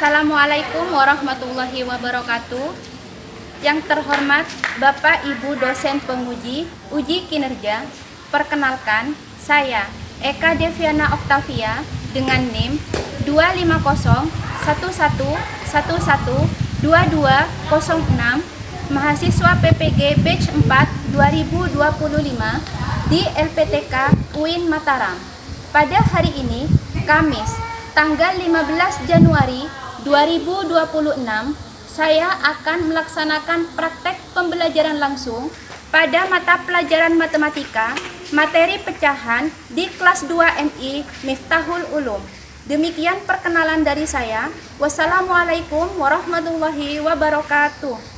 Assalamualaikum warahmatullahi wabarakatuh. Yang terhormat Bapak Ibu dosen penguji uji kinerja, perkenalkan saya Eka Deviana Oktavia dengan NIM 25011112206, mahasiswa PPG Batch 4 2025 di LPTK UIN Mataram. Pada hari ini, Kamis, tanggal 15 Januari 2026, saya akan melaksanakan praktek pembelajaran langsung pada mata pelajaran matematika, materi pecahan di kelas 2 MI Miftahul Ulum. Demikian perkenalan dari saya. Wassalamualaikum warahmatullahi wabarakatuh.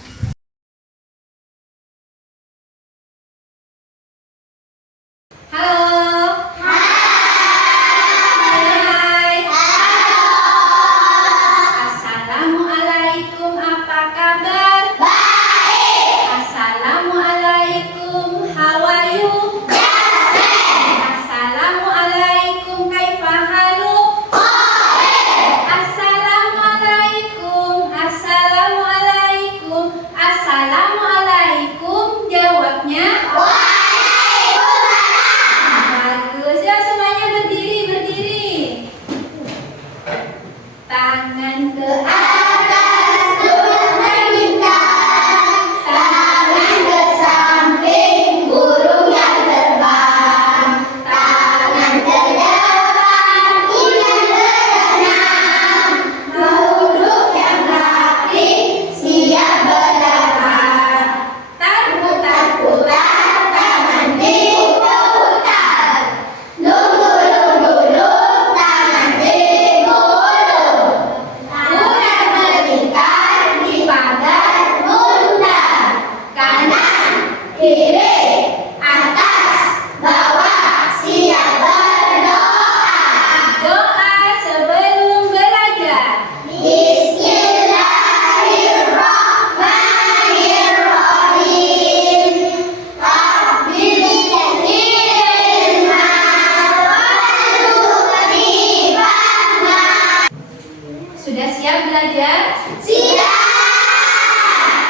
Sudah siap belajar? Siap!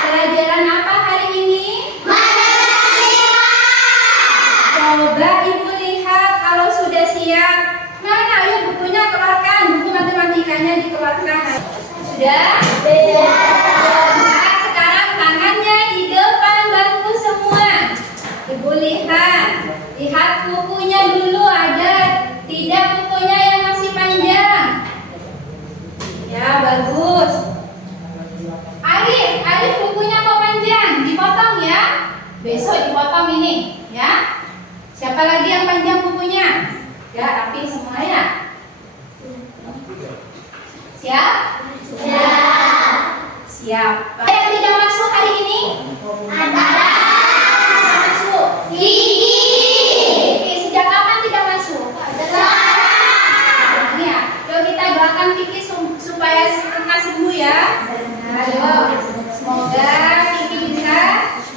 Pelajaran apa hari ini? Matematika! Coba Ibu lihat kalau sudah siap. Mana? Ayo bukunya keluarkan. Buku matematikanya dikeluarkan. Sudah? Nah, sekarang tangannya di depan bangku semua. Ibu lihat. Lihat bukunya dulu ada. Tidak bukunya yang masih panjang. Ya, bagus. Arif bukunya kok panjang, dipotong ya. Besok dipotong ini, ya. Siapa lagi yang panjang bukunya? Ya, rapi semua ya. Siap? Siap. Siapa yang tidak masuk hari ini? Antara masuk. Kiki. Sejak kapan tidak masuk? Sekarang. Ya, yuk kita doakan Kiki supaya sembuh ya. Ayo, semoga Kiki bisa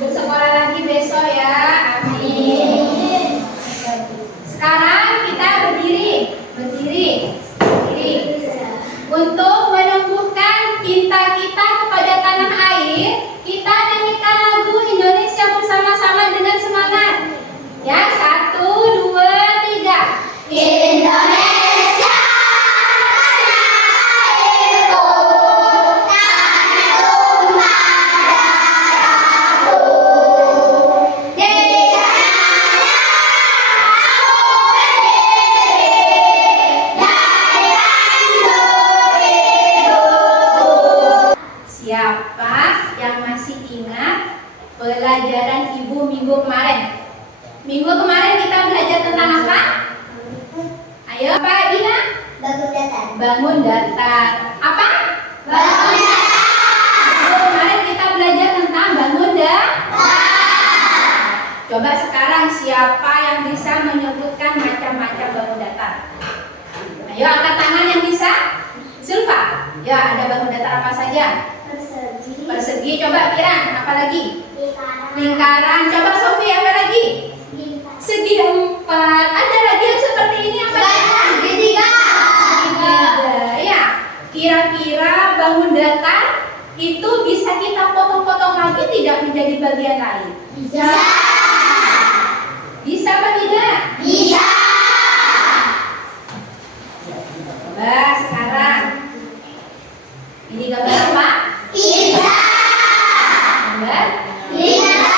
bersekolah lagi besok ya. Amin. Sekarang kita berdiri. Untuk menumbuhkan cinta kita kepada tanah air, kita nyanyikan lagu Indonesia bersama-sama dengan semangat. Ya, 1, 2, 3. Indonesia. Siapa yang masih ingat pelajaran Ibu minggu kemarin? Minggu kemarin kita belajar tentang apa? Ayo, apa Ina? Bangun datar. Bangun datar. Apa? Bangun datar. Minggu kemarin kita belajar tentang bangun datar. Coba sekarang siapa yang bisa menyebutkan macam-macam bangun datar? Ayo angkat tangan yang bisa. Zulfa. Ya, ada bangun datar apa saja? Persegi, coba Kiran, apa lagi? Lingkaran. Coba Sofi, apa lagi? Segi 4. Ada lagi yang seperti ini apa? Segitiga. Ya. Kira-kira menjadi bagian lain? Bisa. Bisa apa tidak? Bisa. Coba sekarang. Ini gambar apa? Pizza. Gambar? Pizza.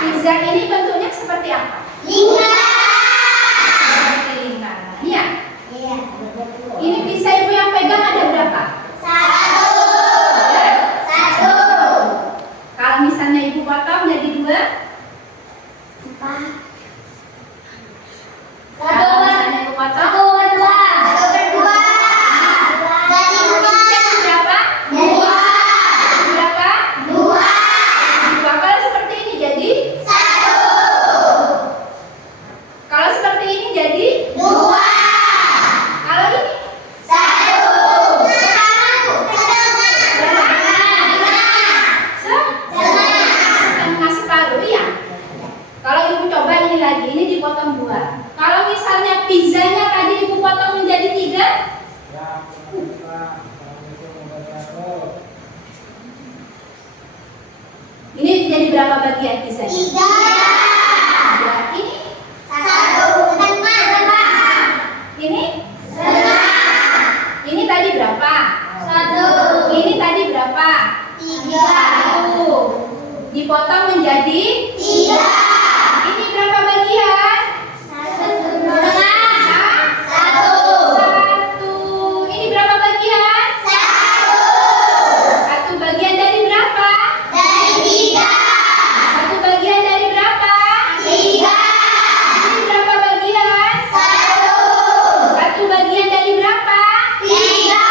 Pizza ini bentuknya seperti apa? Lingkaran. Seperti lingkaran. Iya. Iya. Ini pizza ibu yang pegang ada berapa? Satu. Satu. Kalau misalnya ibu potong jadi dua, Empat. kalau misalnya ibu potong Satu berdua. Satu berdua. Jadi dua. jadi berapa? Dua. Jadi berapa? Dua. Dua. Kalau seperti ini jadi, Satu. kalau seperti ini jadi, Dua. kalau ini Satu. Setengah. setengah separuh ya. Kalau ibu coba ini lagi, ini dipotong dua. Kalau misalnya pizzanya tadi ibu potong menjadi tiga, ini jadi berapa bagian pizzanya? Tiga. Tiga. Ini, Satu. Setengah. ini, Setengah. ini tadi berapa? Satu. Ini tadi berapa? Tiga. Satu. Dipotong menjadi Tiga. ini berapa bagian? Setengah. Satu. Satu. Ini berapa bagian? Satu. Satu bagian dari berapa? Dari tiga. Satu bagian dari berapa? Tiga. Ini berapa bagian? Satu. Satu bagian dari berapa? Tiga.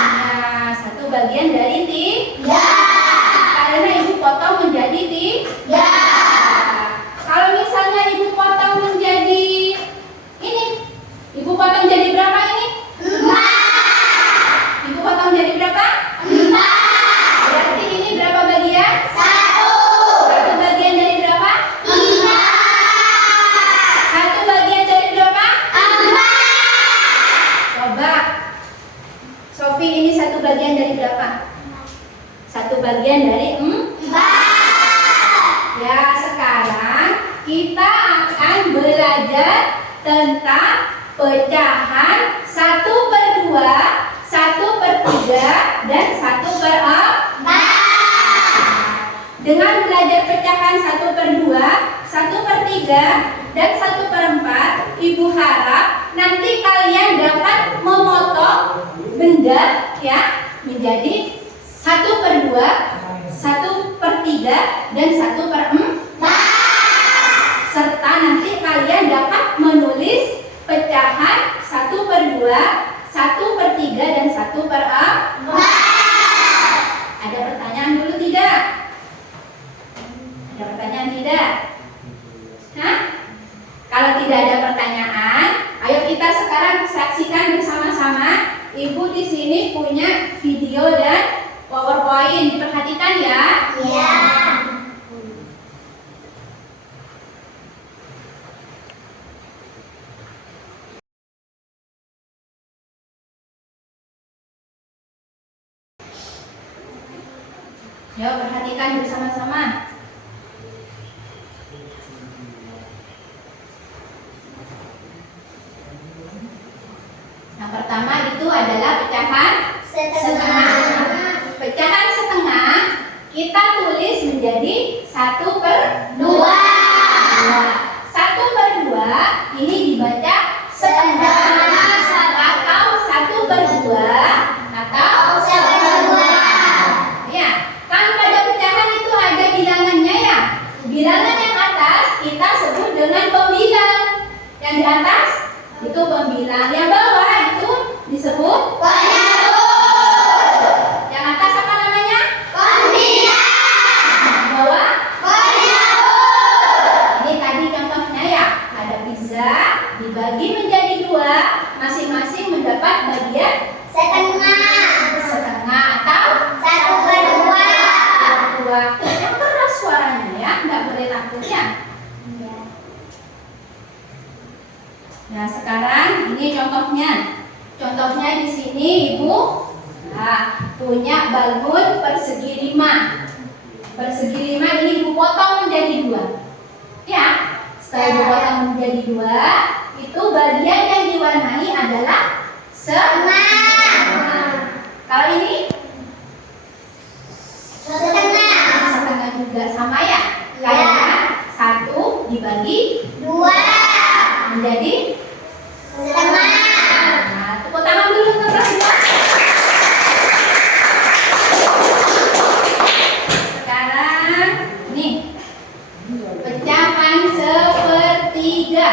Nah, satu bagian dari Tiga. karena ibu potong menjadi Tiga. Kalau misalnya ibu potong menjadi ini, ibu potong jadi berapa ini? Empat. Ibu potong jadi berapa? Empat. Berarti ini berapa bagian? Satu. Satu bagian dari berapa? Empat. Satu bagian dari berapa? Empat. Coba, Sofi, ini satu bagian dari berapa? Satu bagian dari Empat. Ya, sekarang kita akan belajar tentang pecahan 1/2, 1/3, dan 1/4. Dengan belajar pecahan 1/2, 1/3, dan 1/4, ibu harap nanti kalian dapat memotong benda ya menjadi 1/2, 1/3, dan 1/4, serta nanti kalian dapat menulis pecahan 1/2, 1/3, dan 1/4. Ada pertanyaan dulu tidak? Ada pertanyaan tidak? Hah? Kalau tidak ada pertanyaan, ayo kita sekarang saksikan bersama-sama. Ibu di sini punya video dan PowerPoint, diperhatikan ya. Ya. Yuk perhatikan bersama-sama. Yang pertama itu adalah pecahan setengah. Pecahan setengah kita tulis menjadi 1/2. 1/2 ini dibaca setengah atau 1/2 atau ya. Kan pada pecahan itu ada bilangannya ya. Bilangan yang atas kita sebut dengan pembilang. Yang di atas itu pembilang. Yang bawah itu disebut yang atas apa namanya? Yang bawah ini tadi contohnya ya. Ada pizza dibagi menjadi dua, masing-masing mendapat bagian setengah atau dua. Yang keras suaranya ya, nggak boleh takut ya. Nah sekarang ini contohnya. Contohnya di sini ibu punya balon persegi 5. Persegi 5 ini Ibu potong menjadi 2. Ya, setelah Ibu potong menjadi 2, itu bagian yang diwarnai adalah kalau ini setengah juga sama ya, karena 1 dibagi 2 menjadi setengah. Nah, tepuk tangan dulu untuk semua. Sekarang nih, pecahkan sepertiga.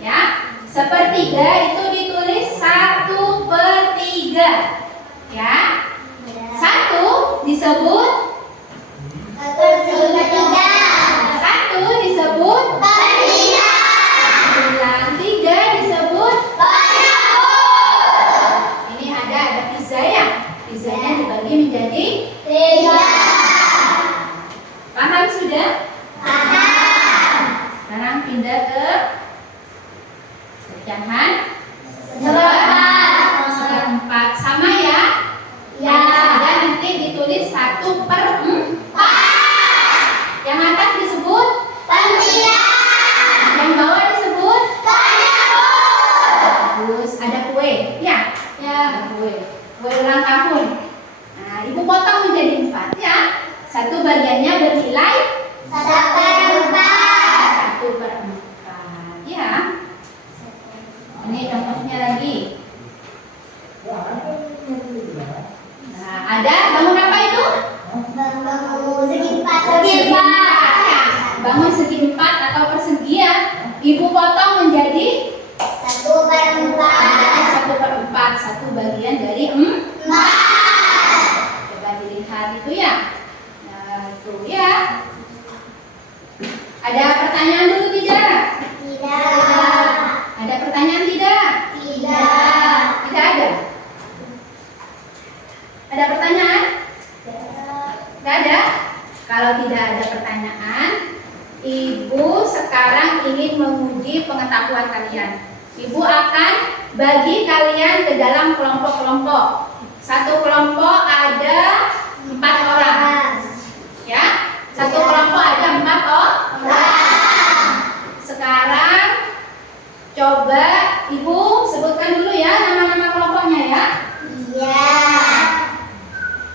Ya, sepertiga itu ditulis 1/3. Ya, 1 disebut 1/3. 1 disebut bilang 3 disebut. Ini ada pizza ya. Pizzanya dibagi menjadi 3. paham sudah? Paham. Sekarang pindah ke pecahan Seperempat. seperempat. Sama ya? Ya. Sudah nanti ditulis 1/4. Yang atas disebut, yang bawah disebut. Terus ada kue, ya? Ya, kue ulang tahun. Nah, Ibu potong menjadi 4 ya. Satu bagiannya bernilai 1/4. Ya. Ini contohnya lagi. Nah, ada bangun apa itu? Bangun segi 4 atau persegi ya. Ibu potong menjadi 1/4. Satu bagian dari 4. Coba dilihat itu ya. Nah, itu ya. Ada pertanyaan dulu tidak? Ada pertanyaan tidak? Tidak ada. Ada pertanyaan? Tidak ada? Kalau tidak ada pertanyaan, Ibu sekarang ingin menguji pengetahuan kalian. Ibu akan bagi kalian ke dalam kelompok-kelompok. Satu kelompok ada 4 orang. Ya, satu kelompok ada 4 orang. Sekarang coba Ibu sebutkan dulu ya nama-nama kelompoknya ya.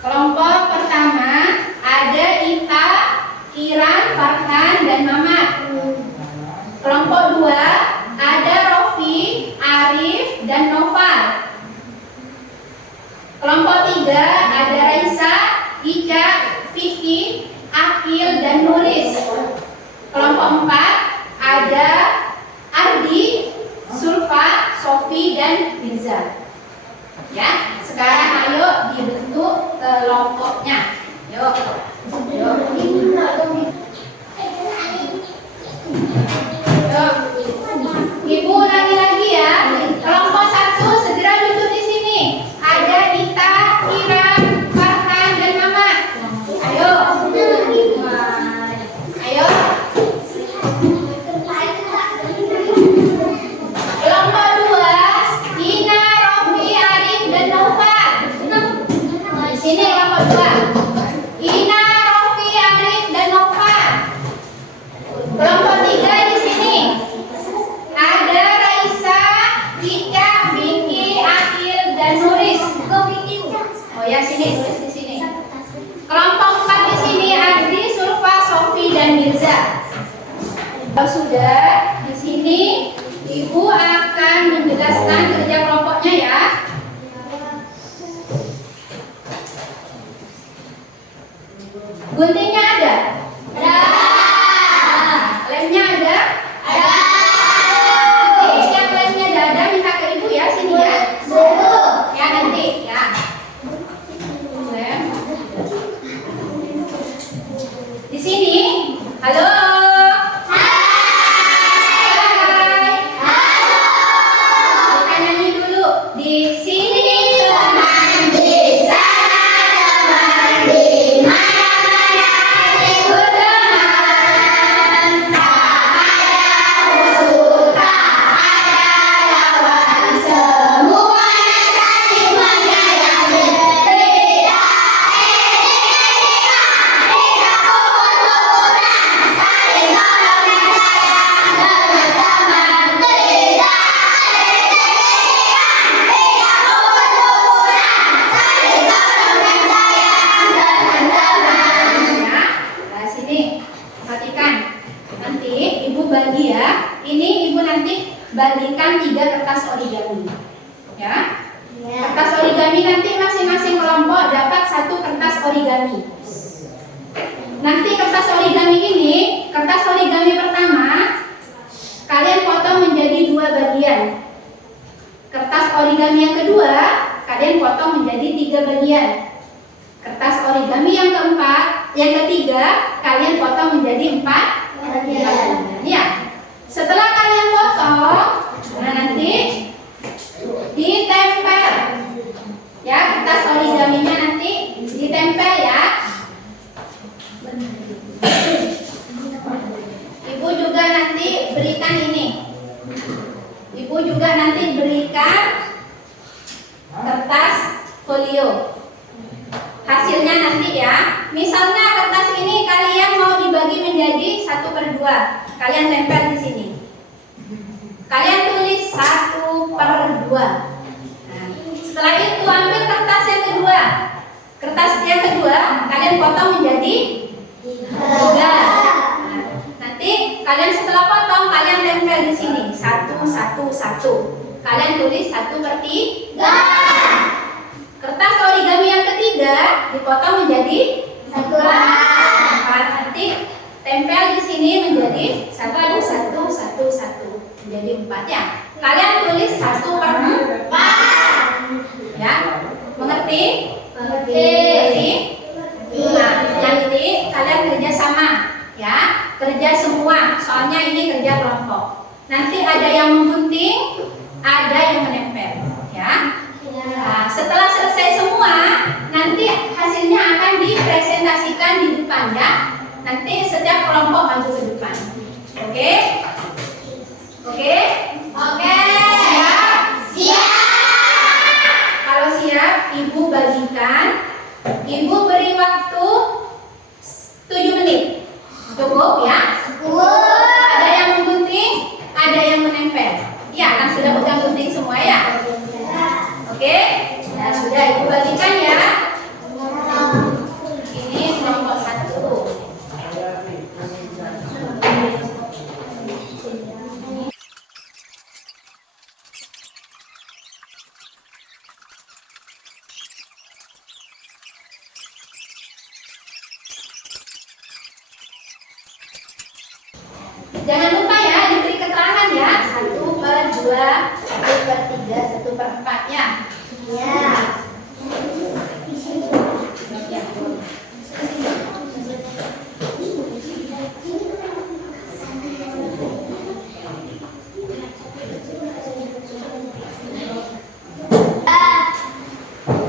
Kelompok pertama ada Ita, Kiran, Farhan, dan Mamat. Kelompok 2 ada Rofi, Arif, dan Noval. Kelompok 3 ada Raisa, Ica, Vicky, Akil, dan Nuris. Kelompok 4 ada Ardi, Sulfa, Sofi, dan Riza. Ya, sekarang ayo dibentuk kelompoknya. Yuk. Ibu ulangi lagi ya. Kelompok 1 segera duduk di sini. Ada Ita, Kiran, Farhan, dan Mamat. Ayo. Ayo. Kelompok 2 Ina, Rofi, Arif, dan Noval. Di sini kelompok 2. Ina, Rofi, Arif, dan Noval. Kelompok 3 di sini. Ada Raisa, Tika, Vicky, Akil, dan Nuris. Oh ya, sini, di sini. Kelompok 4 di sini Adri, Sulfa, Sofi, dan Mirza. Kalau sudah di sini, Ibu akan menjelaskan kerja kelompoknya ya. Guntingnya ada? Lemnya ada? Yang lemnya ada minta ke Ibu ya, sini ya. Ya nanti ya. Lem. Di sini. Halo. Kita nyanyi dulu. Di sini teman, di sana teman, di mana-mana ibu bagi ya. Ini ibu nanti bagikan 3 kertas origami. Ya. Kertas origami nanti masing-masing kelompok dapat 1 kertas origami. Nanti kertas origami ini, kertas origami pertama kalian potong menjadi 2 bagian. Kertas origami yang kedua kalian potong menjadi 3 bagian. Kertas origami yang ketiga kalian potong menjadi 4 bagian. Ya. Setelah kalian potong, nah nanti ditempel. Ya, kertas origaminya nanti ditempel ya. Ibu juga nanti berikan ini. Ibu juga nanti berikan kertas folio. Hasilnya nanti ya. Misalnya kertas ini kalian mau dibagi menjadi 1/2. Kalian tempel di sini. Kalian tulis 1/2. Nah, setelah itu ambil kertas yang kedua. Kertas yang kedua kalian potong menjadi 3. Nanti kalian setelah potong kalian tempel di sini 1, 1, 1. Kalian tulis 1/3. Kertas origami yang ketiga dipotong menjadi 4. Nanti tempel di sini menjadi 1, 1, 1, 1. Menjadi 4 ya. Kalian tulis 1/4. Ya, mengerti? Mengerti. Nah, nanti kalian kerja sama ya, kerja semua. Soalnya ini kerja kelompok. Nanti ada yang menggunting, ada yang menempel ya. Nah, setelah selesai semua, nanti hasilnya akan dipresentasikan di depan ya. Nanti setiap kelompok maju ke depan. Oke? Oke? Oke. Siap? Kalau siap, ibu bagikan. Ibu beri waktu 7 menit. Cukup ya? Ada yang menggunting, ada yang menempel. Ya, kan sudah pegang gunting semua ya? Oke? Nah, sudah ibu bagikan ya. Ini kelompok 1. Jangan lupa ya diberi keterangan ya. 1/2, 1/3, 1/4 ya. Ya.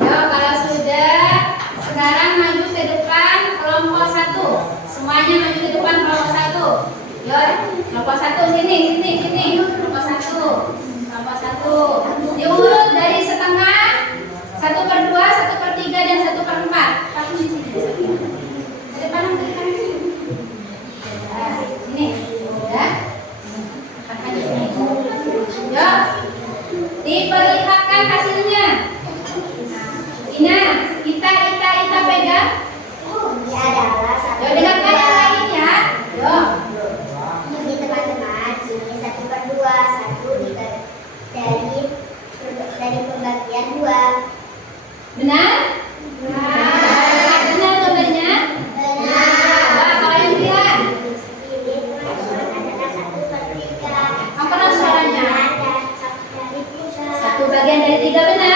Kalau sudah, sekarang maju ke depan kelompok 1. Semuanya maju ke depan kelompok 1. Yo, kelompok 1 sini. Kelompok 1. Kelompok 1. Diurut dari setengah, 1/2, 1/3 dan 1/4. Pakai di sini. Ke depan sini. Nah, ini. Ya. Pakai di sini. Yo. Diperlihatkan hasilnya. Ina, kita pegang. Ini adalah Yo, dengarkan yang lain ya. Yo. Ini teman-teman, ini 1/2, 1 dari pembagian 2. Benar? Benar gambarnya? Benar. Wah, kalau yang lihat. Ini teman-teman adalah 1/3. Apa suaranya? Dan 1/3. 1 bagian dari 3 benar?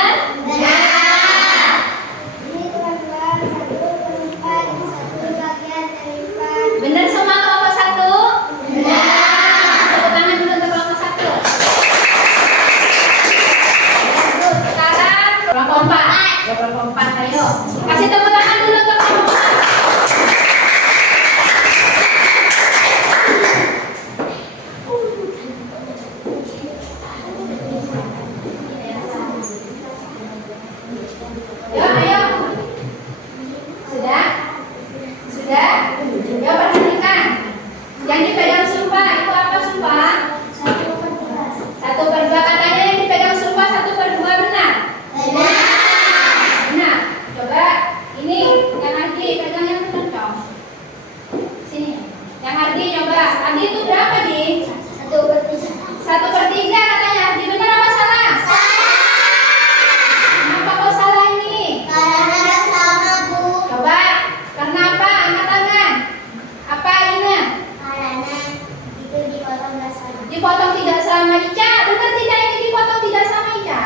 Dipotong tidak sama Ica. Benar tidak ini dipotong tidak sama Ica?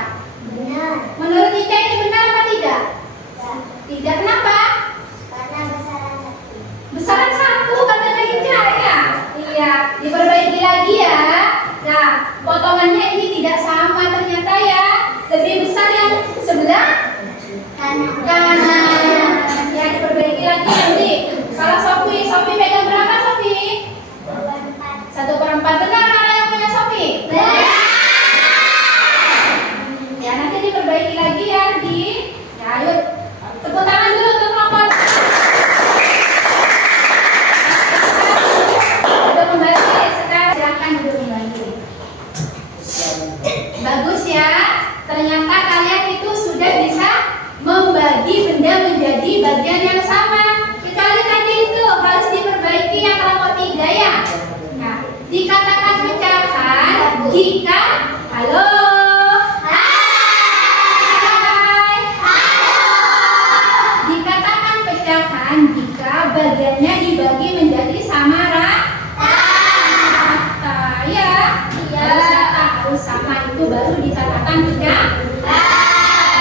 Benar. Menurut Ica ini benar apa tidak? Tidak. Kenapa? Karena besaran satu. Besaran satu katanya Ica ya. Iya. Diperbaiki lagi ya. Nah, potongannya ini tidak sama ternyata ya. Lebih besar yang sebelah kanan. Ya, diperbaiki lagi nanti. Kalau Sofi pegang berapa Sofi? 1/4 benar mana yang punya Sofi? Ya, nanti diperbaiki lagi ya di. Ya, ayo tepuk tangan dulu untuk kelompok. Udah kembali sekarang silakan duduk kembali. Bagus ya. Ternyata kalian itu sudah bisa membagi benda menjadi bagian yang sama. Kecuali tadi itu harus diperbaiki yang kelompok 3 ya. Nah, dikatakan pecahan jika halo. Hai. Dikatakan pecahan jika bagiannya dibagi menjadi sama rata. Ya. Harus rata, harus sama itu baru dikatakan pecahan.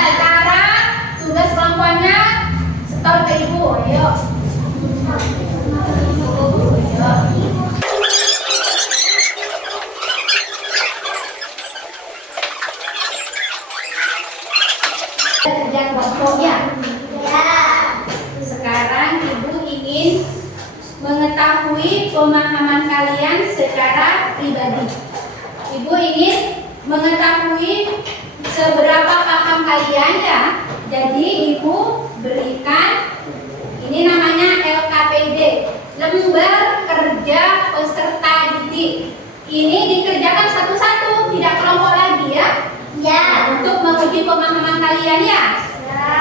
Sekarang tugas kelompoknya setor ke ibu, ayo. Kerja kelompoknya. Sekarang ibu ingin mengetahui pemahaman kalian secara pribadi. Ibu ingin mengetahui seberapa paham kalian ya. Jadi ibu berikan ini namanya LKPD, lembar kerja peserta didik. Ini dikerjakan satu-satu, tidak kelompok lagi ya. Untuk menguji pemahaman kalian ya.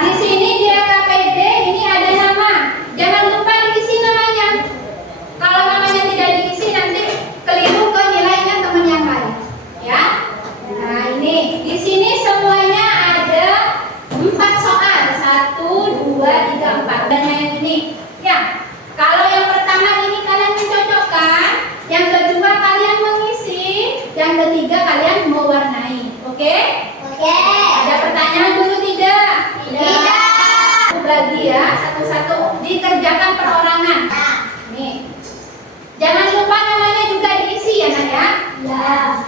Di sini di LKPD ini ada nama. Jangan lupa diisi namanya. Kalau namanya tidak diisi nanti keliru ke nilainya teman yang lain. Ya. Nah, ini di sini semuanya ada 4 soal. 1, 2, 3, 4. Dan yang ini. Ya. Kalau yang pertama ini kalian mencocokkan, yang kedua kalian mengisi, yang ketiga kalian mewarnai. Oke? Ada pertanyaan dulu tidak? Aku bagi ya satu-satu, dikerjakan perorangan. Nih. Jangan lupa namanya juga diisi ya, Nak ya.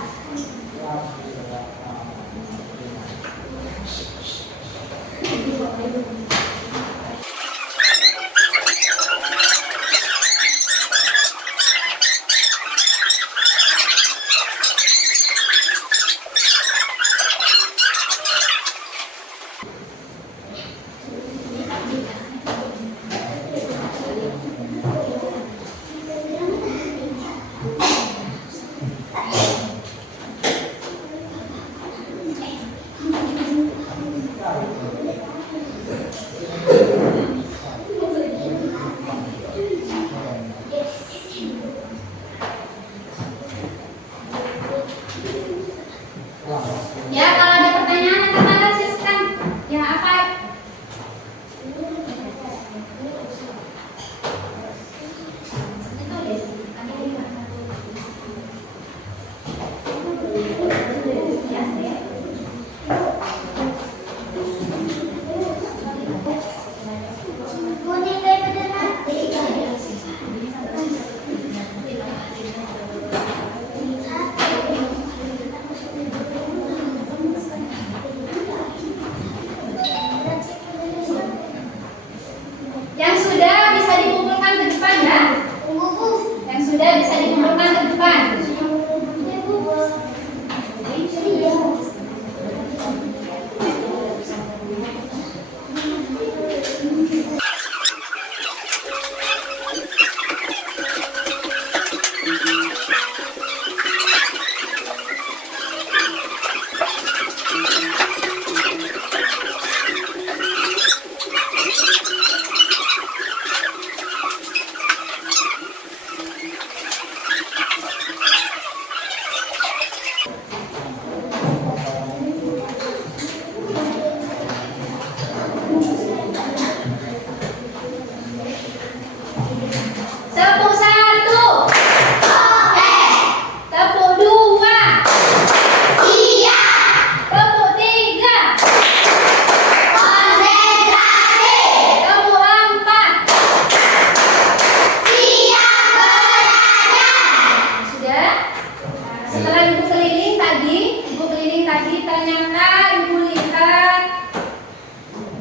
tadi, Ibu keliling tadi, ternyata Ibu lihat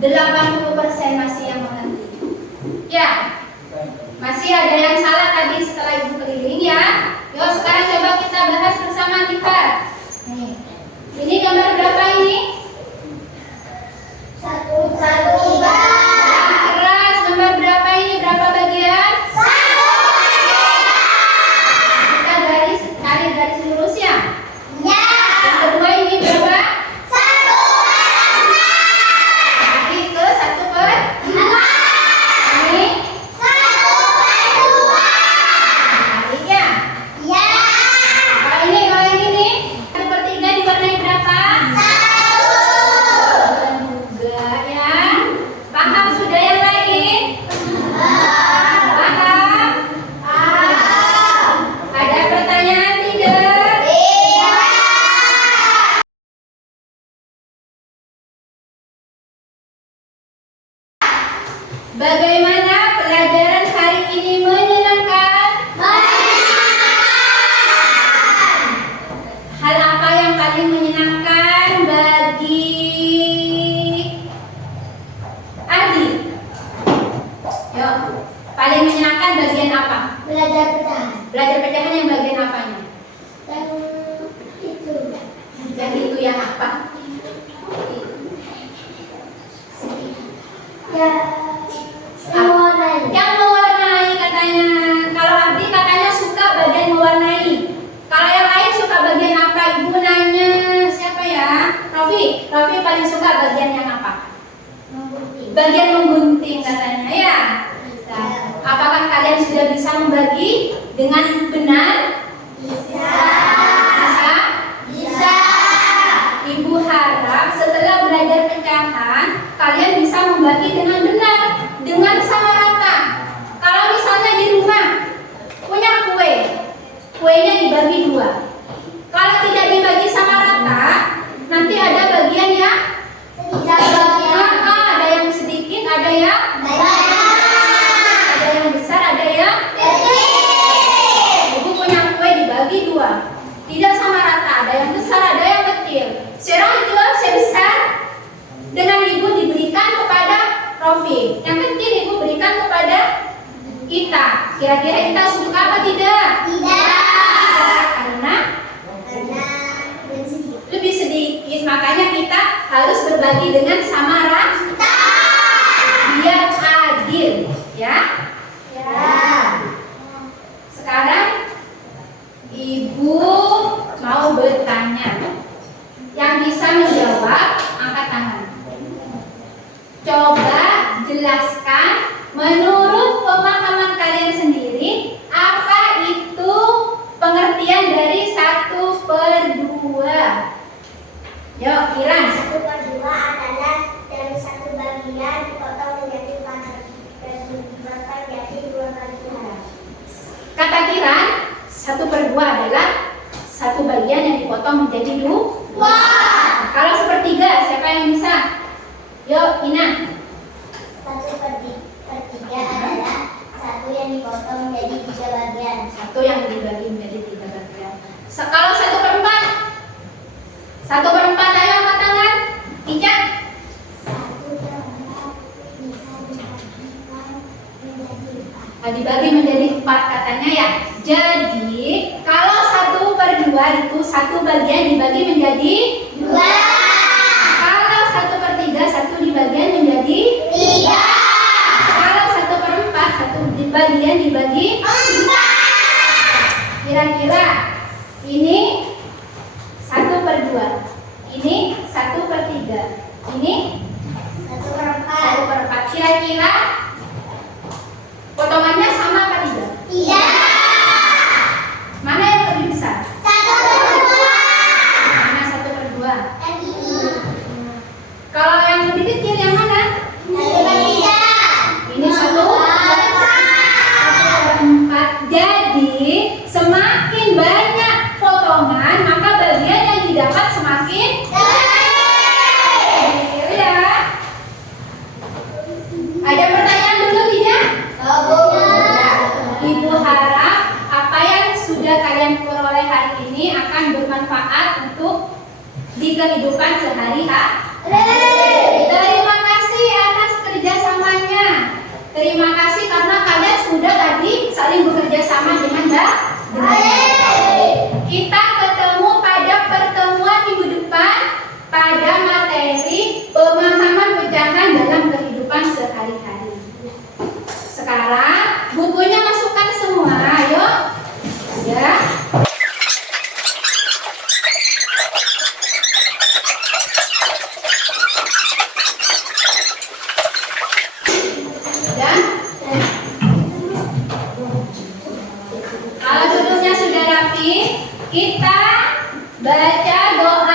80% masih yang mengerti. Ya, masih ada yang salah tadi setelah Ibu keliling ya. Yuk sekarang coba kita bahas bersama lihat. Nih, ini gambar berapa ini? Satu, dua. Keras, gambar berapa ini? Berapa bagian? Kita cari garis lurus ya. Yang kedua ini berapa? Lagi ke 1/4. Ini balik ya. Kalau yang ini 1/3 diwarnai berapa? Juga ya. Paham sudah yang lain? Paham? Ada pertanyaan tidak? Bagaimana pelajaran hari ini menyenangkan? Hal apa yang paling menyenangkan bagi Ardi? Yuk, paling menyenangkan bagian apa? Belajar pecahan. Belajar pecahan yang bagian apanya? Dan itu. Dan itu yang apa? Ya, mewarnai. Yang mewarnai katanya. Kalau Ardi katanya suka bagian mewarnai. Kalau yang lain suka bagian apa? Ibu nanya siapa ya? Rofi paling suka bagian yang apa? Menggunting. Bagian menggunting katanya ya. Nah, apakah kalian sudah bisa membagi dengan benar? Bisa. Bisa? Ibu harap setelah belajar pecahan kalian bisa membagi dengan benar, dengan sama rata. Kalau misalnya di rumah punya kuenya dibagi 2. Kalau tidak dibagi sama rata, nanti ada bagian yang ada yang sedikit, ada yang besar, ada yang Ibu punya kue dibagi 2, tidak sama rata, ada yang besar, ada yang kecil. Serong itu sebesar dengan Ibu diberikan kepada Rofi, yang kecil Ibu berikan kepada kita. Kira-kira kita suka apa tidak? Karena lebih sedikit, makanya kita harus berbagi dengan sama rata biar adil ya. Sekarang Ibu mau bertanya. Yang bisa menjawab angkat tangan. Coba jelaskan menurut pemahaman kalian sendiri apa itu pengertian dari 1/2. Yuk, Kiran. 1/2 adalah dari satu bagian dipotong menjadi 4 dan dibuatkan jadi 2 bagian. Kata Kiran, 1/2 adalah satu bagian yang dipotong menjadi 2. Kalau 1/3, siapa yang bisa? Yuk, Ina. 1/3 adalah satu yang dipotong menjadi 3 bagian. Satu yang dibagi menjadi 3 bagian. Kalau 1/4? 1/4, ayo angkat tangan. Ica. 1/4 bisa dibagikan menjadi 4. Dibagi menjadi 4 katanya ya. Jadi kalau 1/2 itu satu bagian dibagi menjadi 2. Kalau 1/3 satu dibagian menjadi 3. Kalau 1/4 satu bagian dibagi 4. Kira-kira ini 1/2, ini 1/3, ini 1/4. Kira-kira potongannya sama apa tidak? Tidak. Mana yang lebih besar? 1/2. Mana 1/2? Dan ini. Kalau yang lebih kecil yang mana? 1/3. Ini 1/4. Jadi semakin banyak potongan akan bermanfaat untuk di kehidupan sehari-hari. Terima kasih atas kerjasamanya. Terima kasih karena kalian sudah tadi saling bekerja sama dengan baik. Kita ketemu pada pertemuan minggu depan pada materi pemahaman pecahan dalam kehidupan sehari-hari. Sekarang bukunya masukkan semua, ayo. Ya. Dan kalau duduknya sudah rapi, kita baca doa